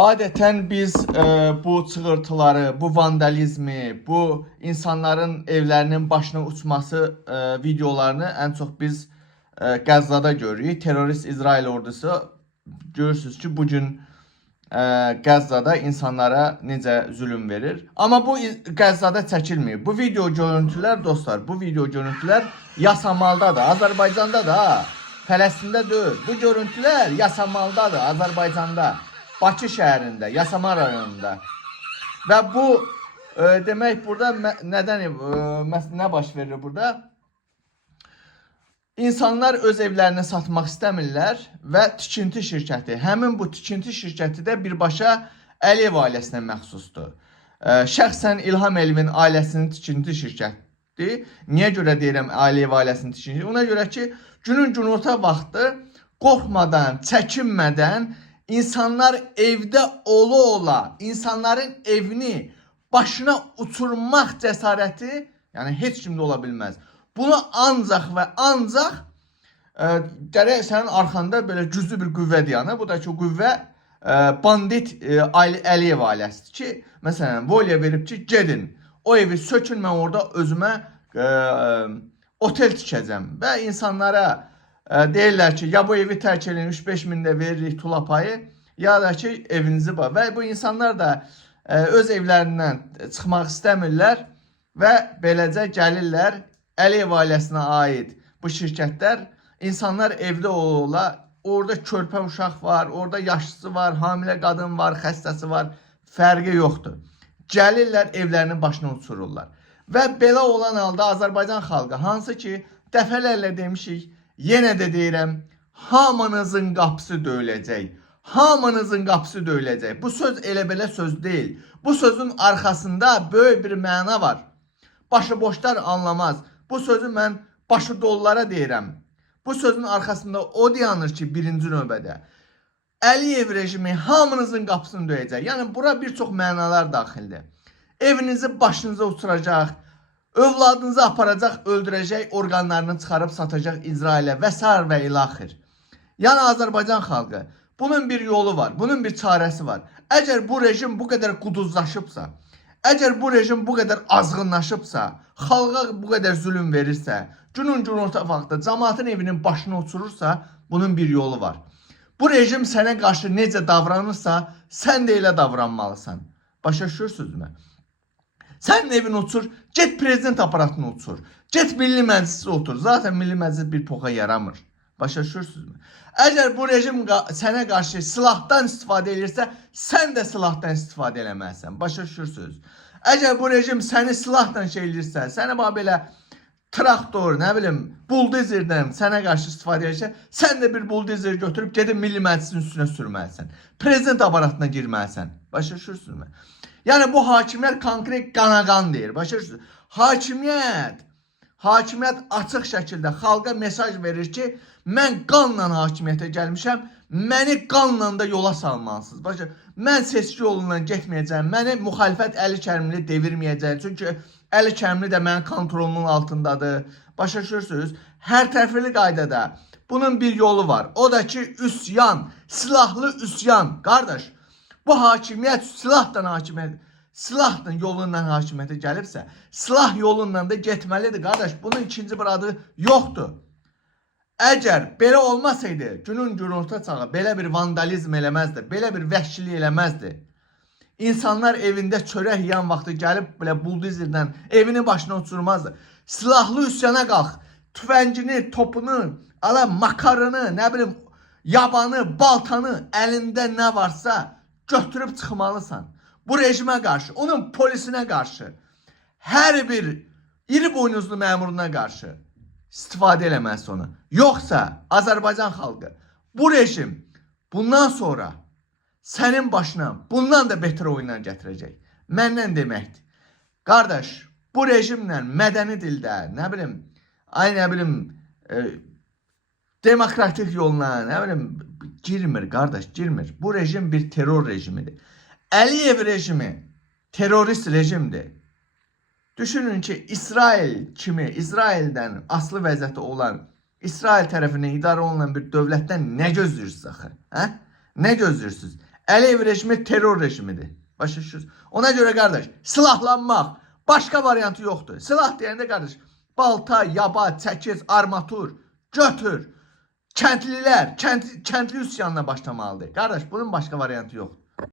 Adeten biz bu çığırtıları, bu vandalizmi, bu insanların evlerinin başına uçması videolarını en çok biz Qəzzada görürük. Terörist İsrail ordusu görürsünüz ki bugün Qəzzada insanlara necə zulüm verir. Ama bu Qəzzada çəkilmir. Bu video görüntüler dostlar, bu video görüntüler yasamaldadır. Azərbaycanda da, Fələstində deyil. Bu görüntüler yasamaldadır Azərbaycanda. Bakı şəhərində, Yasamal rayonunda. Və bu demək burada nədən nə baş verir burada? İnsanlar öz evlərini satmaq istəmirlər və tikinti şirkəti, həmin bu tikinti şirkəti də birbaşa Əliyev ailəsinə məxsusdur. Şəxsən İlham Əliyevin ailəsinin tikinti şirkətidir. Niyə görə deyirəm Əliyev ailəsinin tikinti? Ona görə ki, günün günorta vaxtı qorxmadan, çəkinmədən İnsanlar evdə ola, insanların evini başına uçurmaq cəsarəti, yəni heç kimdə ola bilməz. Bunu ancaq və ancaq gərək sənin arxanda belə güclü bir qüvvə dayanır. Bu da ki, qüvvə bandit Əliyev ailəsidir ki, məsələn, volya verib ki, gedin, o evi sökün, mən orada özümə otel tikəcəm və insanlara deyirlər ki, ya bu evi tərk edin, 3-5 min də veririk tula payı, ya da ki evinizi var. Və bu insanlar da öz evlərindən çıxmaq istəmirlər və beləcə gəlirlər Əliyev ailəsinə aid bu şirkətlər. İnsanlar evdə ola, orada körpə uşaq var, orada yaşlısı var, hamilə qadın var, xəstəsi var, fərqi yoxdur. Gəlirlər evlərinin başına uçururlar. Və belə olan halda Azərbaycan xalqı, hansı ki dəfələrlə demişik, yenə də deyirəm, hamınızın qapısı döyüləcək. Hamınızın qapısı döyüləcək. Bu söz elə belə söz deyil. Bu sözün arxasında böyük bir məna var. Başıboşlar anlamaz. Bu sözü mən başı dollara deyirəm. Bu sözün arxasında o dayanır ki, birinci növbədə Əliyev rejimi hamınızın qapısını döyəcək. Yəni bura bir çox mənalar daxildir. Evinizi başınıza uçuracaq, övladınızı aparacaq, öldürəcək, orqanlarını çıxarıb satacaq İsrailə və sair və ilaxır. Yəni Azərbaycan xalqı, bunun bir yolu var, bunun bir çarəsi var. Əgər bu rejim bu qədər quduzlaşıbsa, əgər bu rejim bu qədər azğınlaşıbsa, xalqa bu qədər zulüm verirsə, günün günorta vaxtda cəmaatın evinin başına uçurursa, bunun bir yolu var. Bu rejim sənə qarşı necə davranırsa, sən də elə davranmalısan. Başa düşürsünüzmü? Sənin evin uçur, get prezident aparatını uçur. Get Milli Məclisə otur. Zaten Milli Məclis bir poxa yaramır. Başa düşürsünüzmü? Əgər bu rejim sənə qarşı silahdan istifadə edirsə, sən də silahdan istifadə eləməlisən. Başa düşürsünüz? Əgər bu rejim səni silahdan şey edirsə, səni belə traktor, nə bilim, buldozerdən sənə qarşı istifadə edirsə, sən də bir buldozer götürüb gedib Milli Məclisin üstünə sürməlisən. Prezident aparatına girməlisən. Başa düşürsünüzmü? Yəni bu hakimiyyət konkret qanaqan deyir. Başa düşürsünüz? Hakimiyyət açıq şəkildə xalqa mesaj verir ki, mən qanla hakimiyyətə gəlmişəm, məni qanla da yola salmalısınız. Başa, mən seçki yolundan getməyəcəm, məni müxalifət Əli Kərimli devirməyəcək. Çünki Əli Kərimli də mənim kontrolumun altındadır. Başa düşürsünüz? Hər tərəfli qaydada bunun bir yolu var. O da ki, üsyan, silahlı üsyan. Qardaş, bu hakimiyyət silahla yolundan hakimiyyətə gəlibsə, silah yolundan da getməlidir, qardaş. Bunun ikinci bir adı yoxdur. Əgər belə olmasaydı, günün günorta çağı belə bir vandalizm eləməzdi, belə bir vəhşilik eləməzdi. İnsanlar evində çörək yiyen vaxtı gəlib belə buldozerdən evini başına uçurmazdı. Silahlı üsyana qalx, tüfəngini, topunu, ala makarını, nə bilim, yabanı, baltanı, əlində nə varsa götürüb çıxmalısan. Bu rejimə qarşı, onun polisinə qarşı, hər bir iri boynuzlu məmuruna qarşı istifadə eləməsi onu. Yoxsa Azərbaycan xalqı, bu rejim bundan sonra sənin başına bundan da beter oyunlar gətirəcək. Məndən deməkdir. Qardaş, bu rejimlə mədəni dildə, nə bilim, demokratik yolla, nə bilim, girmir qardaş, girmir. Bu rejim bir terror rejimidir. Əliyev rejimi terörist rejimdir. Düşünün ki, İsrail kimi, İsraildən aslı vəziyyəti olan, İsrail tərəfindən idarə olunan bir dövlətdən nə gözləyirsiniz axı? Hə? Nə gözləyirsiniz? Əliyev rejimi terror rejimidir. Başa düşürsünüz? Ona görə qardaş, silahlanmaq başqa variantı yoxdur. Silah deyəndə qardaş, balta, yaba, çəkiz, armatur götür. Kəndlilər, kəndli üsyanına başlamalıdır. Qardaş, bunun başqa variantı yoxdur.